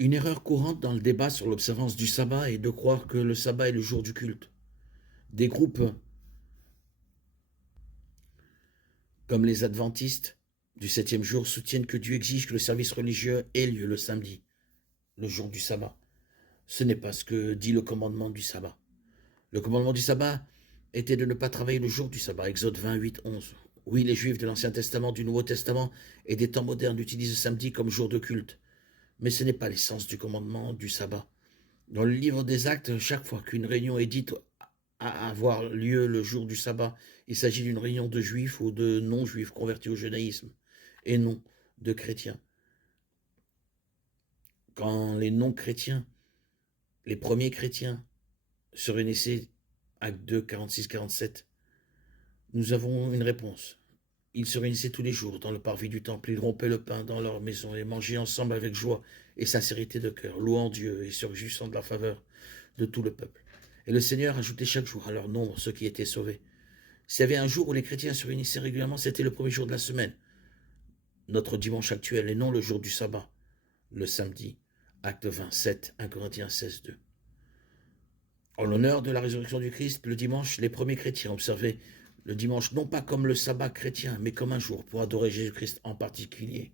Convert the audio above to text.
Une erreur courante dans le débat sur l'observance du sabbat est de croire que le sabbat est le jour du culte. Des groupes comme les adventistes du septième jour soutiennent que Dieu exige que le service religieux ait lieu le samedi, le jour du sabbat. Ce n'est pas ce que dit le commandement du sabbat. Le commandement du sabbat était de ne pas travailler le jour du sabbat, Exode 28, 11. Oui, les Juifs de l'Ancien Testament, du Nouveau Testament et des temps modernes utilisent le samedi comme jour de culte. Mais ce n'est pas l'essence du commandement du sabbat. Dans le livre des Actes, chaque fois qu'une réunion est dite à avoir lieu le jour du sabbat, il s'agit d'une réunion de juifs ou de non-juifs convertis au judaïsme, et non de chrétiens. Quand les non-chrétiens, les premiers chrétiens, se réunissaient, Actes 2, 46, 47, nous avons une réponse. Ils se réunissaient tous les jours dans le parvis du temple, ils rompaient le pain dans leur maison et mangeaient ensemble avec joie et sincérité de cœur, louant Dieu et se réjouissant de la faveur de tout le peuple. Et le Seigneur ajoutait chaque jour à leur nombre ceux qui étaient sauvés. S'il y avait un jour où les chrétiens se réunissaient régulièrement, c'était le premier jour de la semaine, notre dimanche actuel, et non le jour du sabbat, le samedi, acte 27, 1 Corinthiens 16, 2. En l'honneur de la résurrection du Christ, le dimanche, les premiers chrétiens observaient le dimanche non pas comme le sabbat chrétien, mais comme un jour pour adorer Jésus-Christ en particulier.